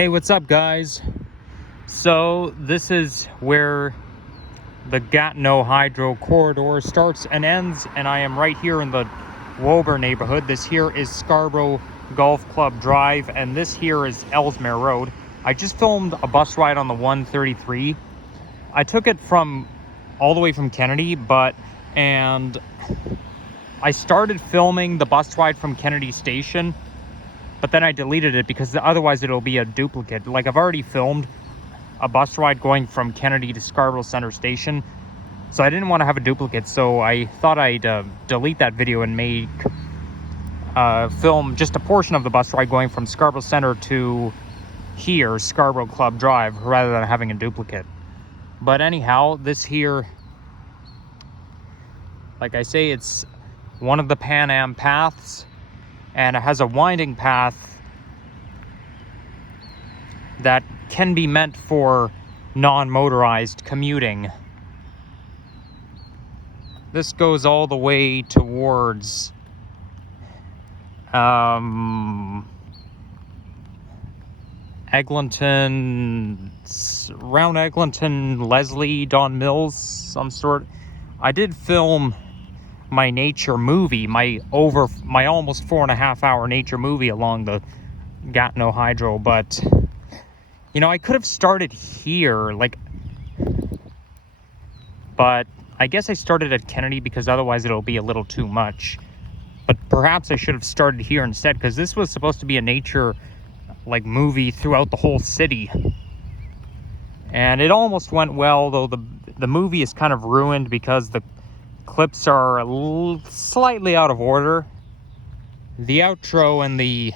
Hey, what's up, guys? So this is where the Gatineau Hydro corridor starts and ends, and I am right here in the Woburn neighborhood. This here is Scarborough Golf Club Drive, and this here is Ellesmere Road. I just filmed a bus ride on the 133. I took it from all the way from Kennedy, and I started filming the bus ride from Kennedy Station, but then I deleted it because otherwise it'll be a duplicate. Like, I've already filmed a bus ride going from Kennedy to Scarborough Center Station, so I didn't want to have a duplicate, so I thought I'd delete that video and make film just a portion of the bus ride going from Scarborough Center to here, Scarborough Club Drive, rather than having a duplicate. But anyhow, this here, like I say, it's one of the Pan Am paths, and it has a winding path that can be meant for non-motorized commuting. This goes all the way towards Eglinton, around Eglinton, Leslie, Don Mills, some sort. I did film my nature movie, my almost 4.5 hour nature movie along the Gatineau Hydro, but you know, I could have started here, but I guess I started at Kennedy because otherwise it'll be a little too much. But perhaps I should have started here instead, because this was supposed to be a nature movie throughout the whole city, and it almost went well, though the movie is kind of ruined because the clips are slightly out of order. The outro and the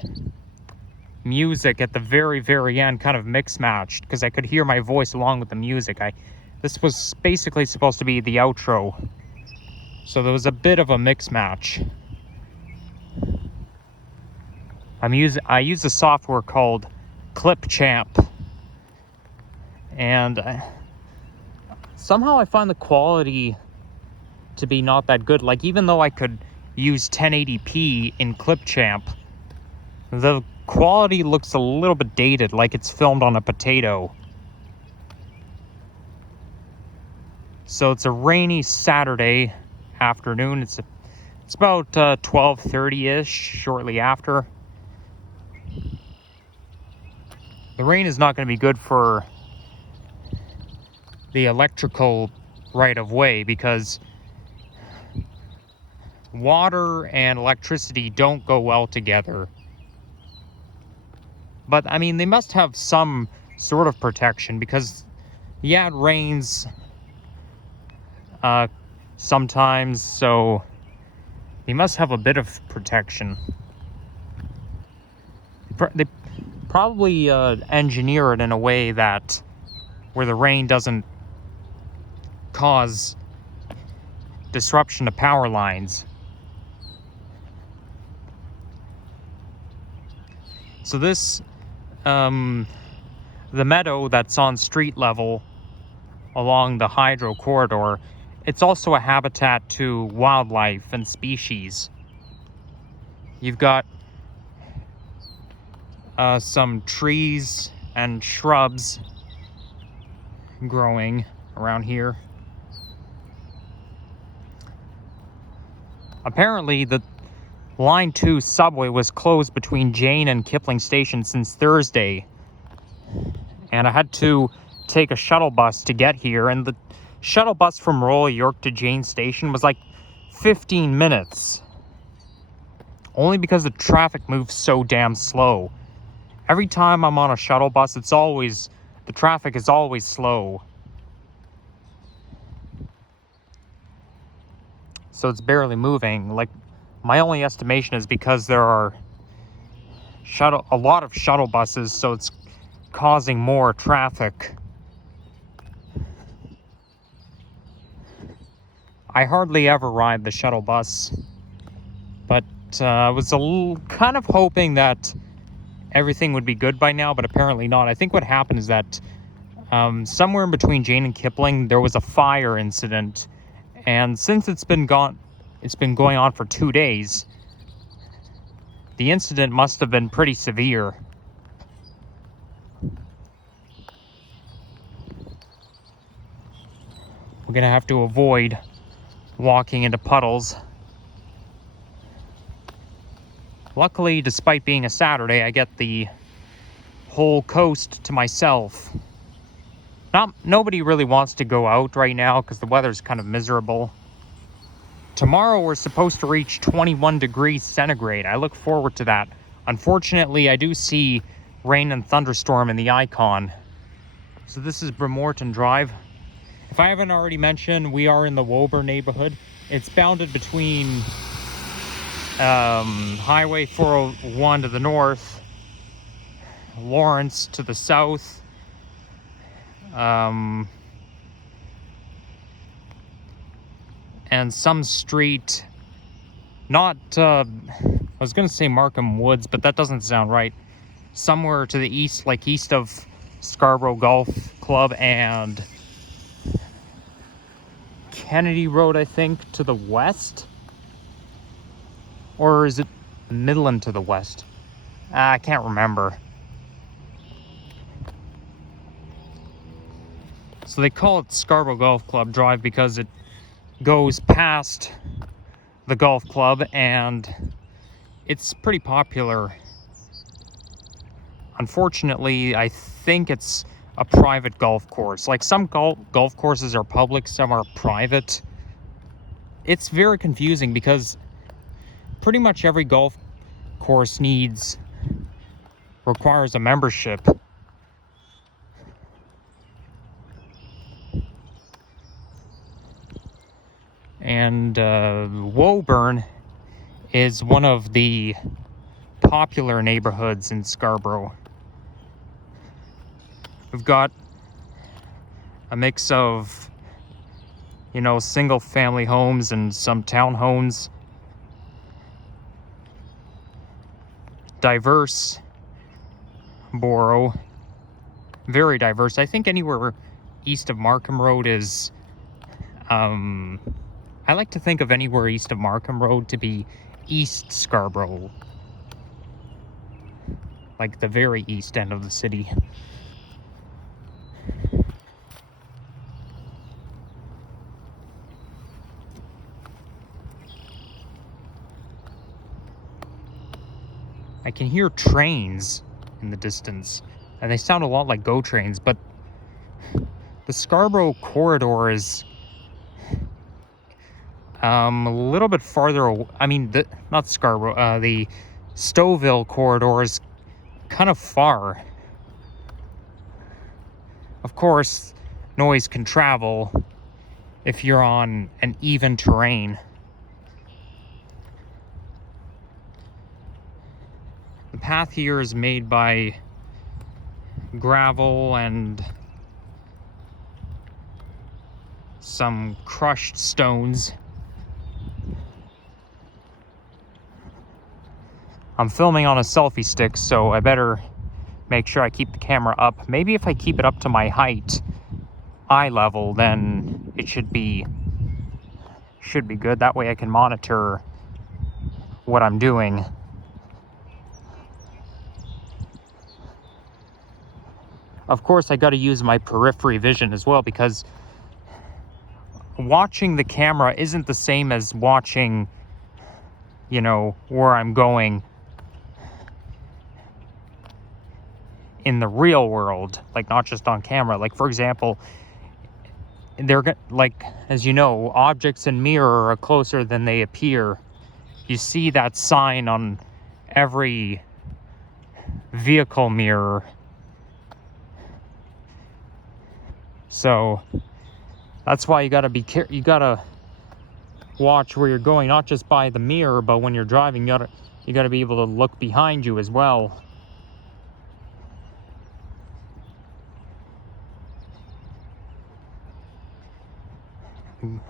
music at the very, very end kind of mix-matched, because I could hear my voice along with the music. This was basically supposed to be the outro, so there was a bit of a mix-match. I use a software called Clipchamp, and somehow I find the quality to be not that good. Like, even though I could use 1080p in Clipchamp, the quality looks a little bit dated, like it's filmed on a potato. So it's a rainy Saturday afternoon. It's about 12:30-ish, shortly after. The rain is not going to be good for the electrical right-of-way, because water and electricity don't go well together. But I mean, they must have some sort of protection, because yeah, it rains sometimes, so they must have a bit of protection. They probably engineer it in a way that where the rain doesn't cause disruption to power lines. So this, the meadow that's on street level along the hydro corridor, it's also a habitat to wildlife and species. You've got some trees and shrubs growing around here. Apparently, the Line 2 subway was closed between Jane and Kipling Station since Thursday, and I had to take a shuttle bus to get here, and the shuttle bus from Royal York to Jane Station was like 15 minutes, only because the traffic moves so damn slow. Every time I'm on a shuttle bus, the traffic is always slow, so it's barely moving. Like, my only estimation is because there are a lot of shuttle buses, so it's causing more traffic. I hardly ever ride the shuttle bus, but I was kind of hoping that everything would be good by now, but apparently not. I think what happened is that somewhere in between Jane and Kipling, there was a fire incident, and since it's been going on for 2 days, the incident must have been pretty severe. I'm gonna have to avoid walking into puddles. Luckily, despite being a Saturday, I get the whole coast to myself. Nobody really wants to go out right now because the weather's kind of miserable. Tomorrow we're supposed to reach 21 degrees centigrade. I look forward to that. Unfortunately, I do see rain and thunderstorm in the icon. So this is Bremerton Drive. If I haven't already mentioned, we are in the Woburn neighborhood. It's bounded between Highway 401 to the north, Lawrence to the south, and some street, not, I was going to say Markham Woods, but that doesn't sound right. Somewhere to the east, like east of Scarborough Golf Club and Kennedy Road, I think, to the west. Or is it Midland to the west? I can't remember. So they call it Scarborough Golf Club Drive because it goes past the golf club and it's pretty popular. Unfortunately, I think it's a private golf course. Like some golf courses are public, some are private. It's very confusing because pretty much every golf course requires a membership. And Woburn is one of the popular neighborhoods in Scarborough. We've got a mix of, you know, single family homes and some townhomes. Diverse borough, very diverse. I think anywhere east of Markham Road is, I like to think of anywhere east of Markham Road to be East Scarborough, like the very east end of the city. I can hear trains in the distance, and they sound a lot like GO trains, but the Scarborough corridor is a little bit farther. I mean, not Scarborough, the Stouffville corridor is kind of far. Of course, noise can travel if you're on an even terrain. The path here is made by gravel and some crushed stones. I'm filming on a selfie stick, so I better make sure I keep the camera up. Maybe if I keep it up to my eye level, then it should be good. That way I can monitor what I'm doing. Of course, I got to use my periphery vision as well, because watching the camera isn't the same as watching, you know, where I'm going in the real world, like not just on camera. Like, for example, like, as you know, objects in mirror are closer than they appear. You see that sign on every vehicle mirror. So that's why you gotta watch where you're going, not just by the mirror, but when you're driving, you gotta be able to look behind you as well.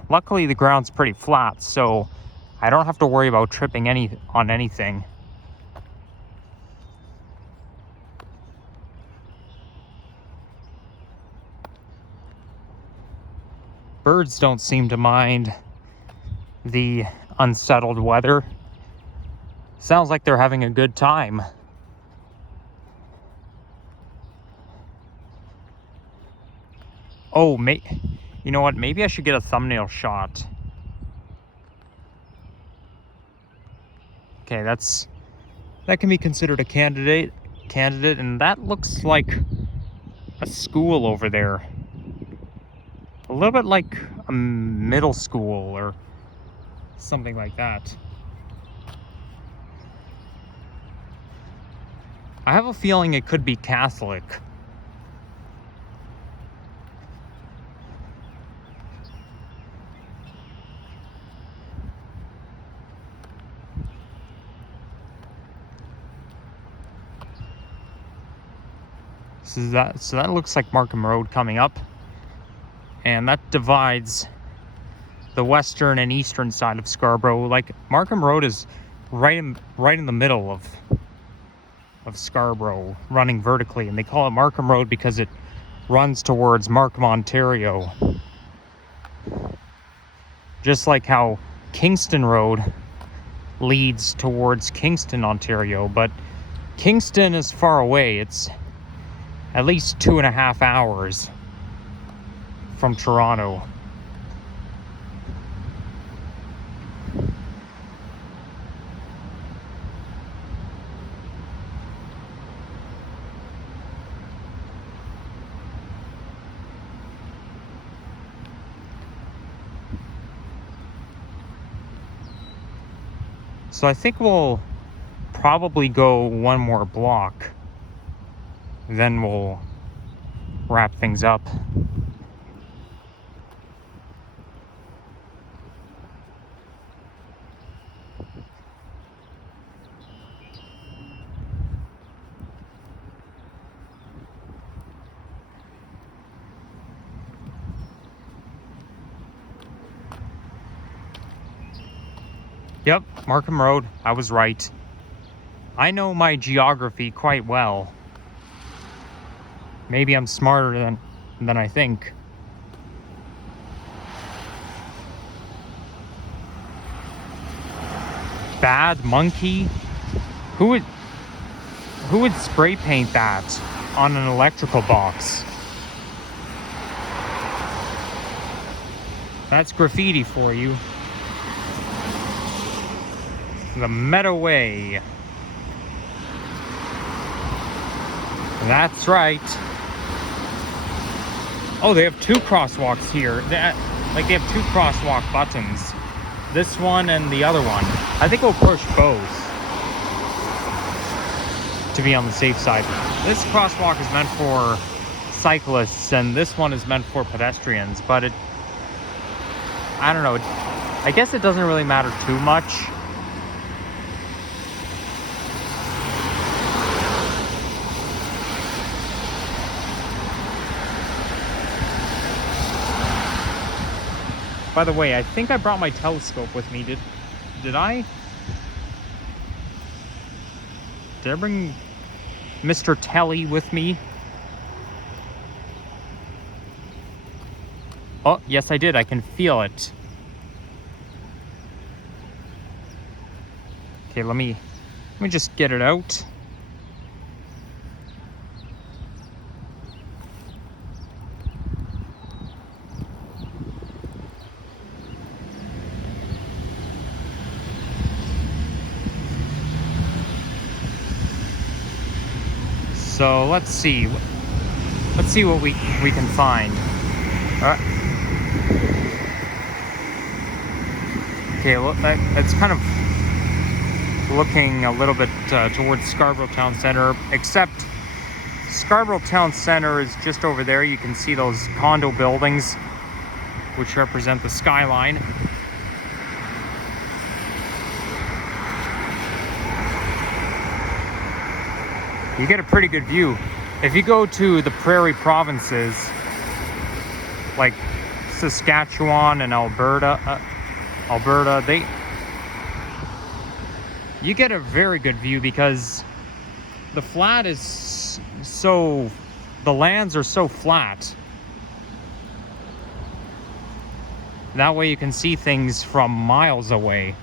Luckily, the ground's pretty flat, so I don't have to worry about tripping on anything. Birds don't seem to mind the unsettled weather. Sounds like they're having a good time. Oh, You know what? Maybe I should get a thumbnail shot. Okay, that can be considered a candidate, and that looks like a school over there. A little bit like a middle school or something like that. I have a feeling it could be Catholic. So that looks like Markham Road coming up, and that divides the western and eastern side of Scarborough. Like, Markham Road is right in the middle of Scarborough, running vertically, and they call it Markham Road because it runs towards Markham, Ontario. Just like how Kingston Road leads towards Kingston, Ontario, but Kingston is far away. It's at least 2.5 hours from Toronto. So I think we'll probably go one more block, then we'll wrap things up. Yep, Markham Road, I was right. I know my geography quite well. Maybe I'm smarter than I think. Bad monkey? Who would spray paint that on an electrical box? That's graffiti for you. The Meadow Way. That's right. Oh, they have 2 crosswalks here. They have 2 crosswalk buttons. This one and the other one. I think we'll push both to be on the safe side. This crosswalk is meant for cyclists and this one is meant for pedestrians, but I don't know. I guess it doesn't really matter too much. By the way, I think I brought my telescope with me. Did I? Did I bring Mr. Telly with me? Oh, yes I did. I can feel it. Okay, let me just get it out. So let's see what we can find. Okay, well, that's kind of looking a little bit towards Scarborough Town Center, except Scarborough Town Center is just over there. You can see those condo buildings, which represent the skyline. You get a pretty good view. If you go to the prairie provinces, like Saskatchewan and Alberta, you get a very good view because the lands are so flat. That way you can see things from miles away.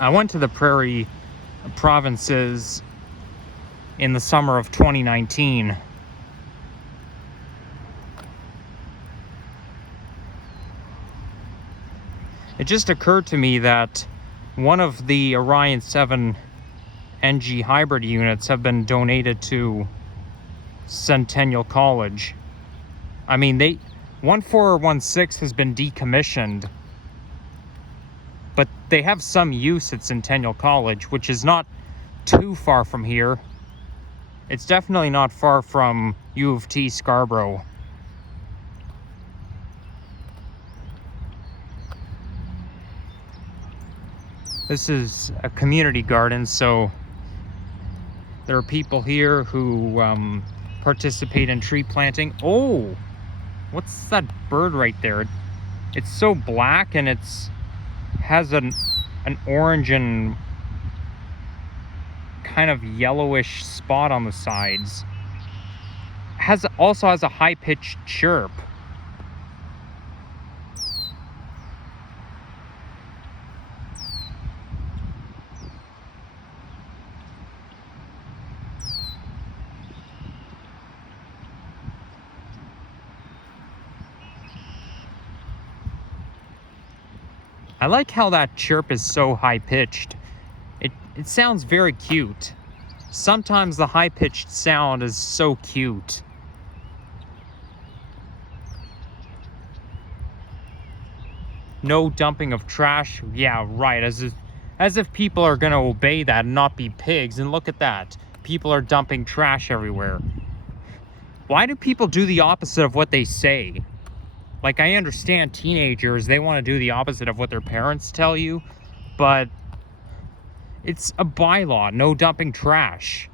I went to the prairie provinces in the summer of 2019. It just occurred to me that one of the Orion 7 NG hybrid units have been donated to Centennial College. I mean, 1416 has been decommissioned, but they have some use at Centennial College, which is not too far from here. It's definitely not far from U of T Scarborough. This is a community garden, so there are people here who participate in tree planting. Oh, what's that bird right there? It's so black, and has an orange and kind of yellowish spot on the sides. Also has a high-pitched chirp. I like how that chirp is so high-pitched. It sounds very cute. Sometimes the high-pitched sound is so cute. No dumping of trash. Yeah, right. As if people are gonna obey that and not be pigs. And look at that. People are dumping trash everywhere. Why do people do the opposite of what they say? Like, I understand teenagers, they want to do the opposite of what their parents tell you, but it's a bylaw, no dumping trash.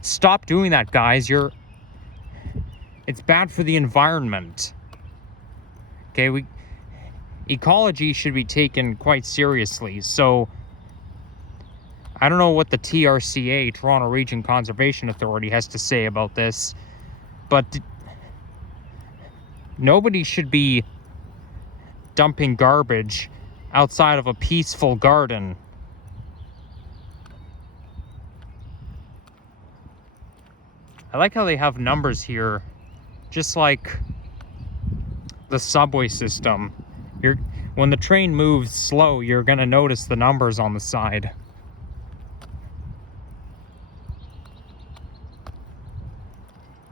Stop doing that, guys. It's bad for the environment. Okay, ecology should be taken quite seriously. So I don't know what the TRCA, Toronto Region Conservation Authority, has to say about this, but nobody should be dumping garbage outside of a peaceful garden. I like how they have numbers here, just like the subway system. When the train moves slow, you're gonna notice the numbers on the side.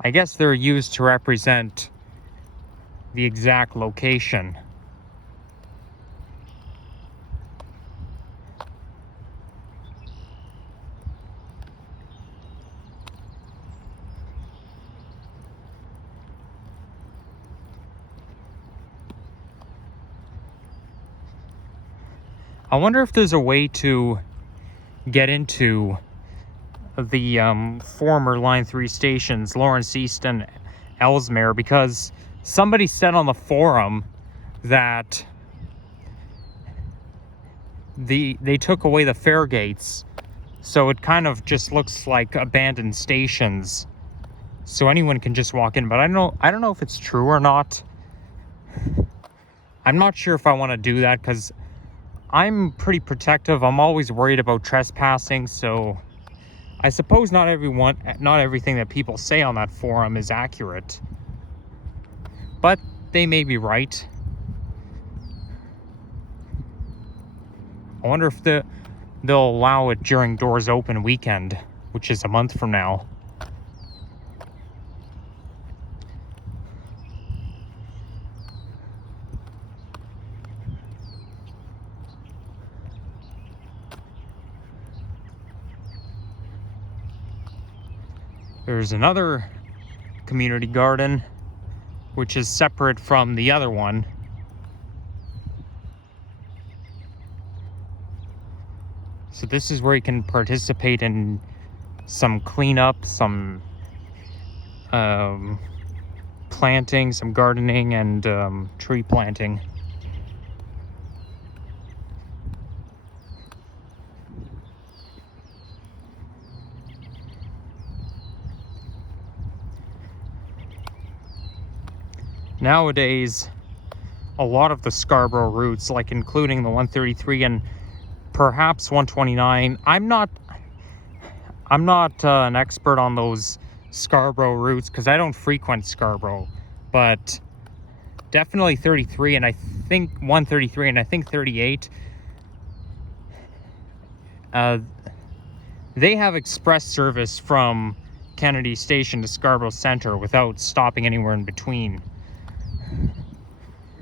I guess they're used to represent the exact location. I wonder if there's a way to get into the former Line 3 stations, Lawrence East and Ellesmere, because somebody said on the forum that they took away the fare gates, so it kind of just looks like abandoned stations, so anyone can just walk in. But I don't know if it's true or not. I'm not sure if I want to do that, because I'm pretty protective. I'm always worried about trespassing, so I suppose not everything that people say on that forum is accurate. But they may be right. I wonder if they'll allow it during doors open weekend, which is a month from now. There's another community garden, which is separate from the other one. So this is where you can participate in some cleanup, some planting, some gardening, and tree planting. Nowadays, a lot of the Scarborough routes, like including the 133 and perhaps 129, I'm not an expert on those Scarborough routes because I don't frequent Scarborough, but definitely 33, and I think 133, and I think 38. They have express service from Kennedy Station to Scarborough Centre without stopping anywhere in between.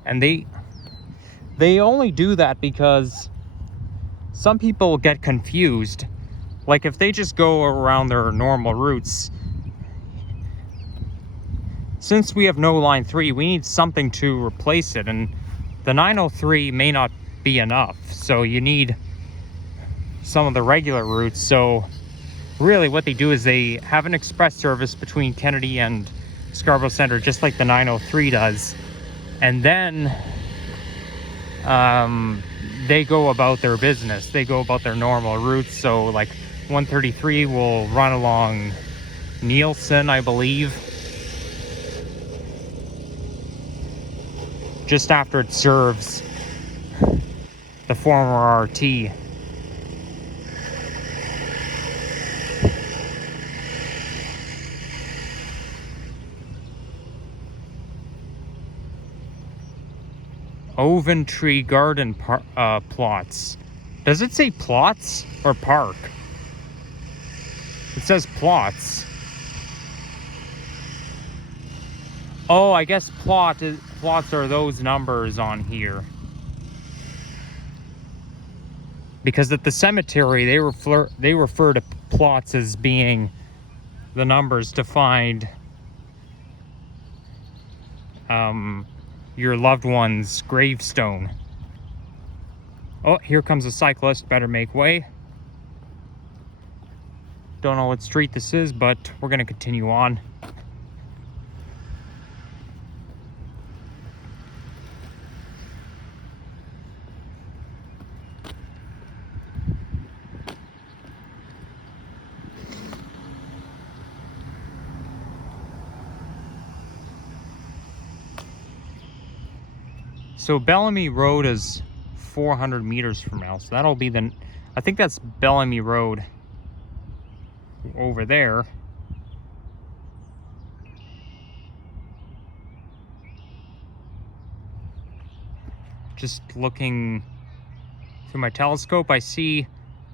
And they only do that because some people get confused. Like if they just go around their normal routes, since we have no line 3, we need something to replace it, and the 903 may not be enough, so you need some of the regular routes. So really what they do is they have an express service between Kennedy and Scarborough Centre, just like the 903 does, and then they go about their business. They go about their normal routes. So like 133 will run along Nielsen, I believe, just after it serves the former RT. Oventry Garden plots. Does it say plots or park? It says plots. Oh, I guess plots are those numbers on here. Because at the cemetery, they refer to plots as being the numbers to find your loved one's gravestone. Oh, here comes a cyclist. Better make way. Don't know what street this is, but we're going to continue on. So Bellamy Road is 400 meters from now. So that'll be I think that's Bellamy Road over there. Just looking through my telescope, I see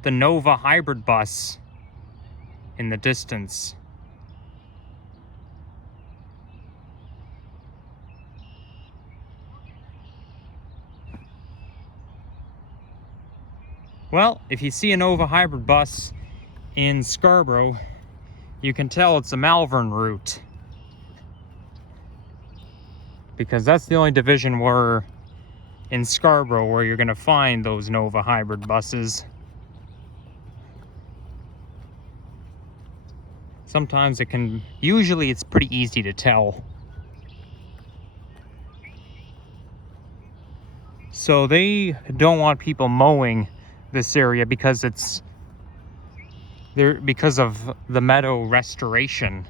the Nova hybrid bus in the distance. Well, if you see a Nova hybrid bus in Scarborough, you can tell it's a Malvern route, because that's the only division in Scarborough where you're going to find those Nova hybrid buses. Sometimes usually it's pretty easy to tell. So they don't want people mowing this area because because of the meadow restoration.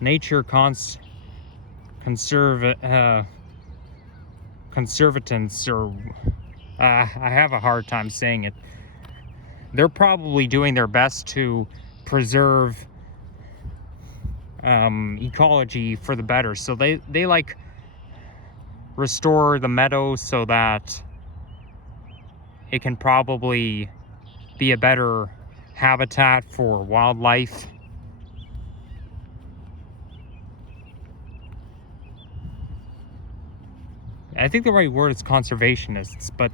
Nature conservatants, or I have a hard time saying it. They're probably doing their best to preserve ecology for the better. So they like restore the meadow so that it can probably be a better habitat for wildlife. I think the right word is conservationists, but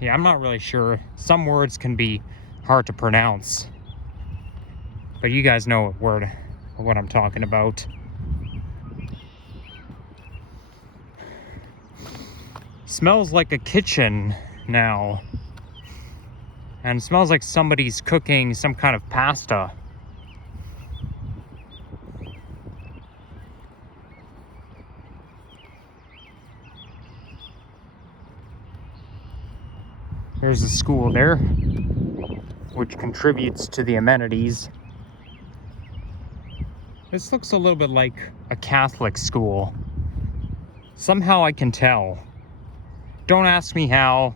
yeah, I'm not really sure. Some words can be hard to pronounce, but you guys know what I'm talking about. Smells like a kitchen now, and it smells like somebody's cooking some kind of pasta. There's a school there, which contributes to the amenities. This looks a little bit like a Catholic school. Somehow I can tell. Don't ask me how,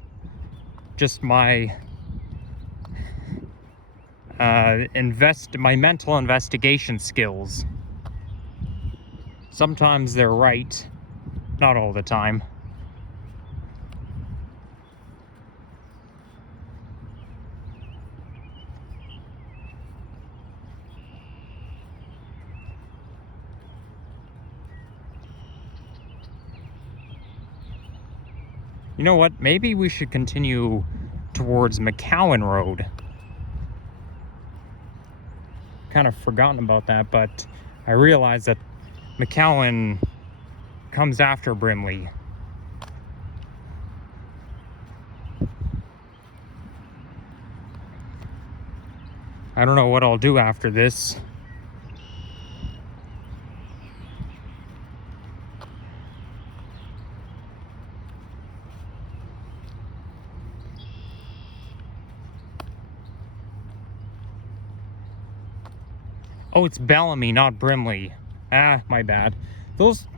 just my my mental investigation skills. Sometimes they're right, not all the time. You know what? Maybe we should continue towards McCowan Road. Kind of forgotten about that, but I realized that McCowan comes after Brimley. I don't know what I'll do after this. Oh, it's Bellamy, not Brimley. Ah, my bad. Those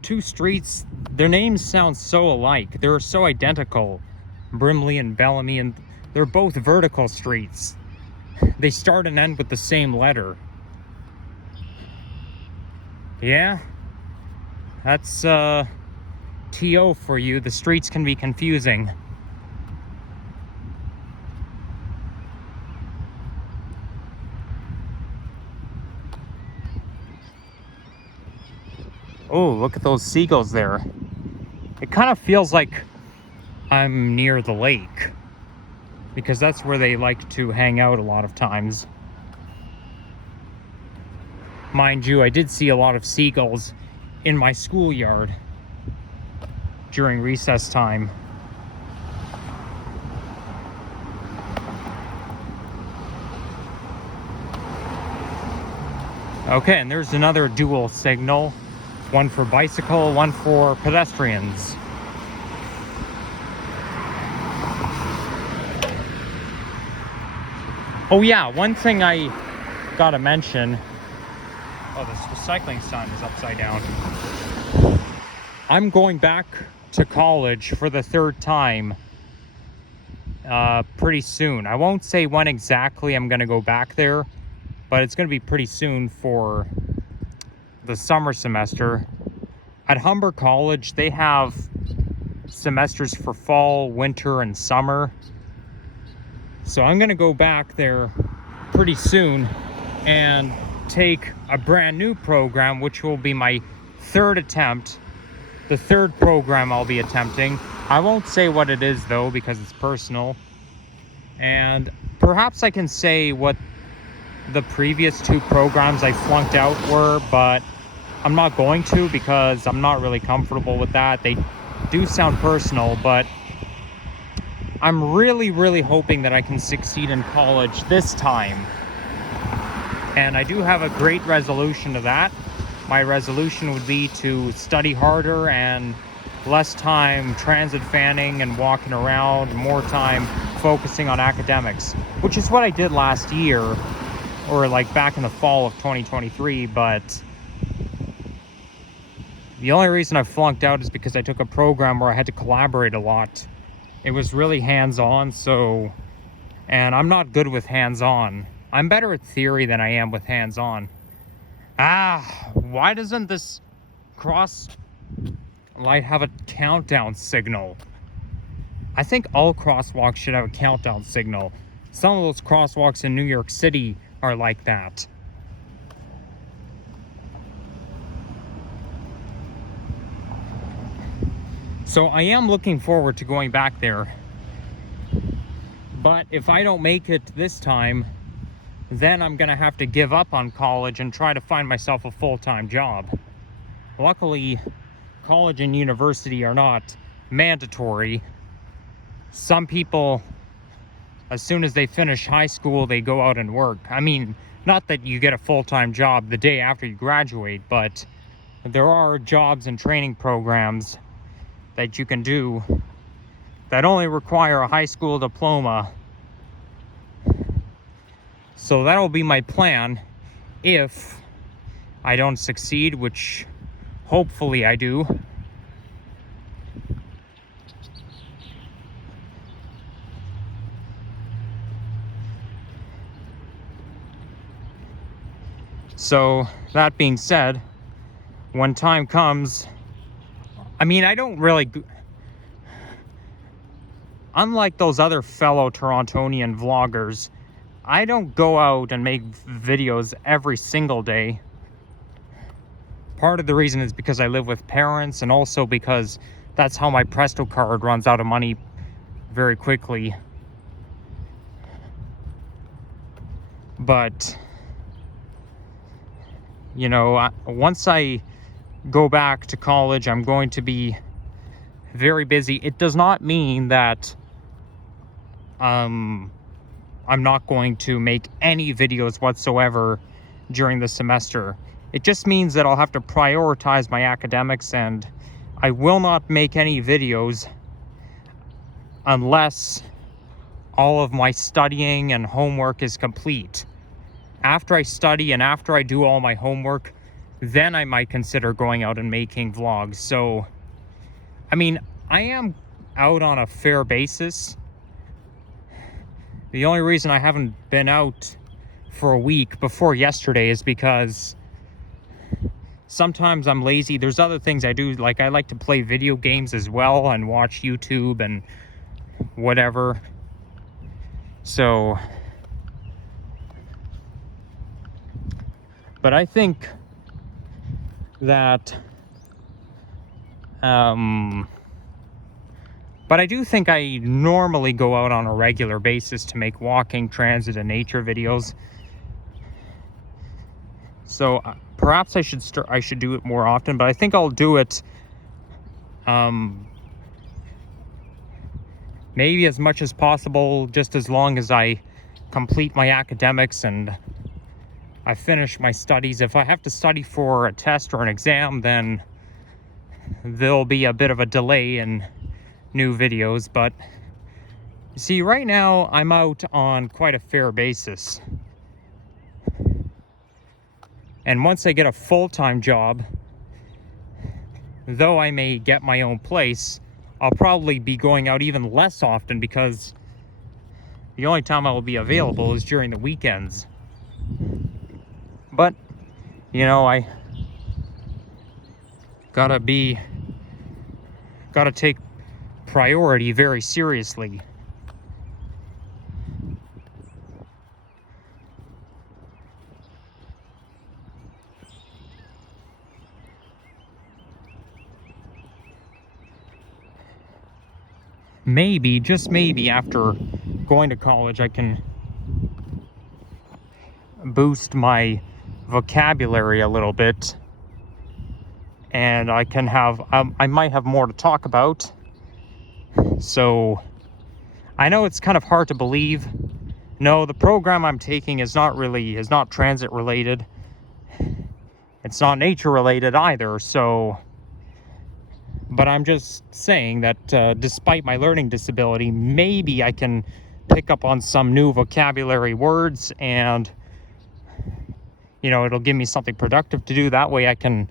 two streets, their names sound so alike. They're so identical. Brimley and Bellamy, and they're both vertical streets. They start and end with the same letter. Yeah, that's TO for you. The streets can be confusing. Oh, look at those seagulls there. It kind of feels like I'm near the lake, because that's where they like to hang out a lot of times. Mind you, I did see a lot of seagulls in my schoolyard during recess time. Okay, and there's another dual signal. One for bicycle, one for pedestrians. Oh yeah, one thing I gotta mention. Oh, this recycling sign is upside down. I'm going back to college for the third time pretty soon. I won't say when exactly I'm gonna go back there, but it's gonna be pretty soon for the summer semester. At Humber College, they have semesters for fall, winter, and summer. So I'm gonna go back there pretty soon and take a brand new program, which will be my third attempt. The third program I'll be attempting. I won't say what it is though, because it's personal. And perhaps I can say what the previous two programs I flunked out were, but I'm not going to, because I'm not really comfortable with that. They do sound personal, but I'm really hoping that I can succeed in college this time. And I do have a great resolution to that. My resolution would be to study harder and less time transit fanning and walking around, more time focusing on academics, which is what I did last year, or like back in the fall of 2023, but the only reason I flunked out is because I took a program where I had to collaborate a lot. It was really hands-on, and I'm not good with hands-on. I'm better at theory than I am with hands-on. Why doesn't this cross light have a countdown signal? I think all crosswalks should have a countdown signal. Some of those crosswalks in New York City are like that. So I am looking forward to going back there. But if I don't make it this time, then I'm gonna have to give up on college and try to find myself a full-time job. Luckily, college and university are not mandatory. Some people, as soon as they finish high school, they go out and work. I mean, not that you get a full-time job the day after you graduate, but there are jobs and training programs that you can do that only require a high school diploma. So that'll be my plan if I don't succeed, which hopefully I do. So that being said, when time comes, I mean, I don't really, unlike those other fellow Torontonian vloggers, I don't go out and make videos every single day. Part of the reason is because I live with parents, and also because that's how my Presto card runs out of money very quickly. But, you know, once I go back to college, I'm going to be very busy. It does not mean that I'm not going to make any videos whatsoever during the semester. It just means that I'll have to prioritize my academics, and I will not make any videos unless all of my studying and homework is complete. After I study and after I do all my homework, then I might consider going out and making vlogs. So, I mean, I am out on a fair basis. The only reason I haven't been out for a week before yesterday is because sometimes I'm lazy. There's other things I do, like I like to play video games as well and watch YouTube and whatever. So, but I think that, but I do think I normally go out on a regular basis to make walking, transit, and nature videos. So perhaps I should do it more often, but I think I'll do it maybe as much as possible, just as long as I complete my academics and I finish my studies. If I have to study for a test or an exam, then there'll be a bit of a delay in new videos. But you see, right now I'm out on quite a fair basis. And once I get a full-time job, though I may get my own place, I'll probably be going out even less often, because the only time I will be available is during the weekends. But, you know, I gotta take priority very seriously. Maybe, just maybe, after going to college, I can boost my vocabulary a little bit, and I can have, I might have more to talk about. So, I know it's kind of hard to believe. No, the program I'm taking is not transit related. It's not nature related either, so... But I'm just saying that despite my learning disability, maybe I can pick up on some new vocabulary words, and, you know, it'll give me something productive to do. That way I can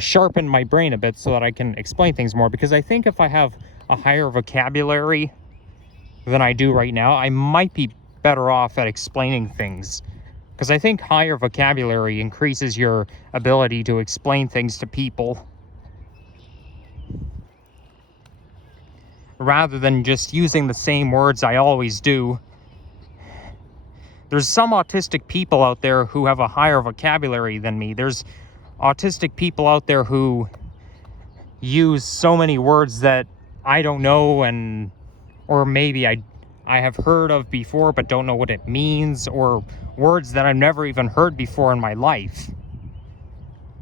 sharpen my brain a bit so that I can explain things more. Because I think if I have a higher vocabulary than I do right now, I might be better off at explaining things. Because I think higher vocabulary increases your ability to explain things to people, rather than just using the same words I always do. There's some autistic people out there who have a higher vocabulary than me. There's autistic people out there who use so many words that I don't know, or maybe I have heard of before but don't know what it means, or words that I've never even heard before in my life.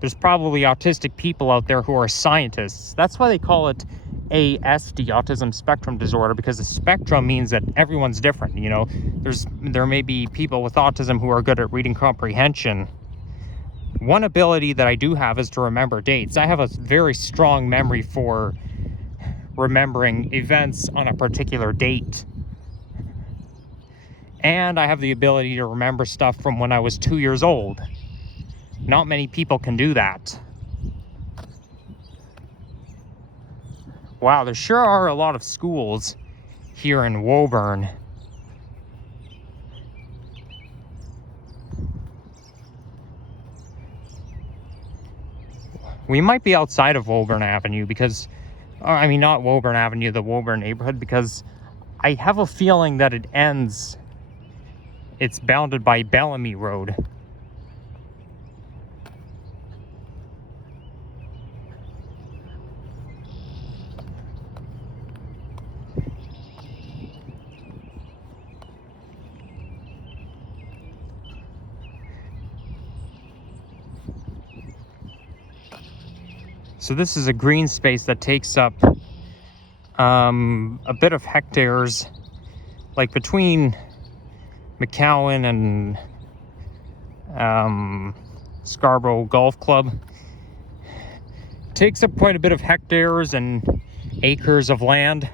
There's probably autistic people out there who are scientists. That's why they call it ASD, autism spectrum disorder, because the spectrum means that everyone's different. You know, there may be people with autism who are good at reading comprehension. One ability that I do have is to remember dates. I have a very strong memory for remembering events on a particular date. And I have the ability to remember stuff from when I was 2 years old. Not many people can do that. Wow, there sure are a lot of schools here in Woburn. We might be outside of Woburn Avenue because, I mean, not Woburn Avenue, the Woburn neighborhood, because I have a feeling that it's bounded by Bellamy Road. So this is a green space that takes up a bit of hectares, like between McCowan and Scarborough Golf Club. Takes up quite a bit of hectares and acres of land,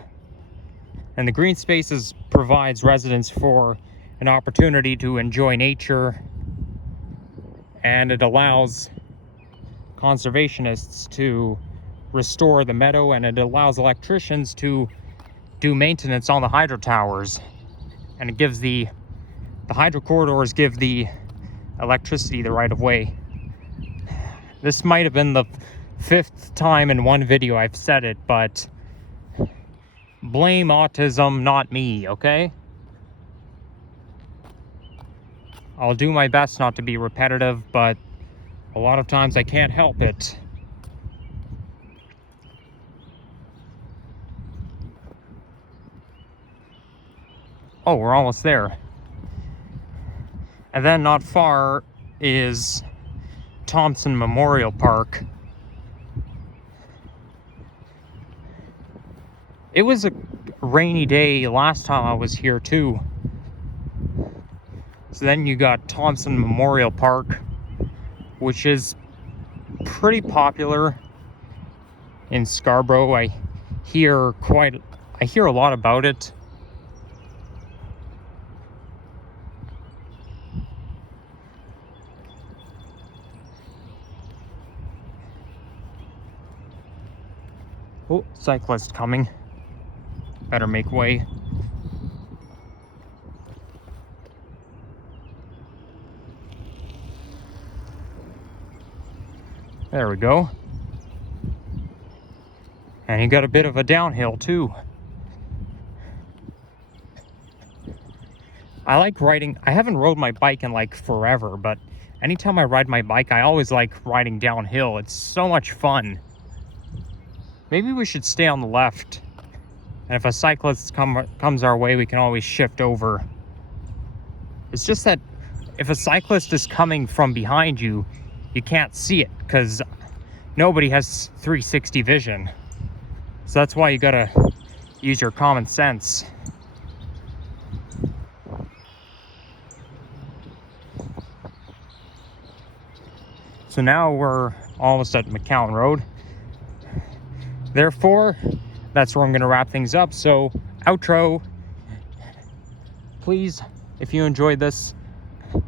and the green spaces provides residents for an opportunity to enjoy nature, and it allows conservationists to restore the meadow, and it allows electricians to do maintenance on the hydro towers, and it gives the hydro corridors give the electricity the right of way. This might have been the 5th time in one video I've said it, but blame autism, not me, okay? I'll do my best not to be repetitive, but a lot of times I can't help it. Oh, we're almost there. And then not far is Thompson Memorial Park. It was a rainy day last time I was here too. So then you got Thompson Memorial Park, which is pretty popular in Scarborough. I hear a lot about it. Oh, cyclist coming. Better make way. There we go. And you got a bit of a downhill too. I like riding. I haven't rode my bike in like forever, but anytime I ride my bike, I always like riding downhill. It's so much fun. Maybe we should stay on the left. And if a cyclist comes our way, we can always shift over. It's just that if a cyclist is coming from behind you, you can't see it because nobody has 360 vision. So that's why you gotta use your common sense. So now we're almost at McCowan Road. Therefore, that's where I'm going to wrap things up. So, outro. Please, if you enjoyed this,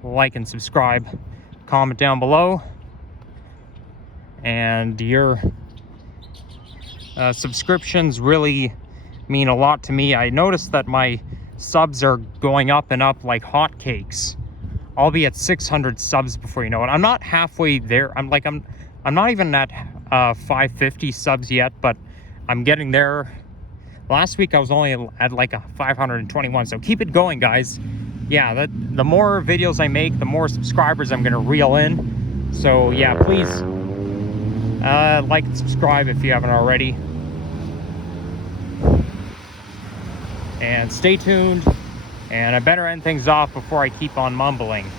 like and subscribe. Comment down below. And your subscriptions really mean a lot to me. I noticed that my subs are going up and up like hotcakes. I'll be at 600 subs before you know it. I'm not halfway there. I'm not even at 550 subs yet, but I'm getting there. Last week I was only at like a 521, so keep it going, guys. Yeah, the more videos I make, the more subscribers I'm gonna reel in. So yeah, please like and subscribe if you haven't already. And stay tuned, and I better end things off before I keep on mumbling.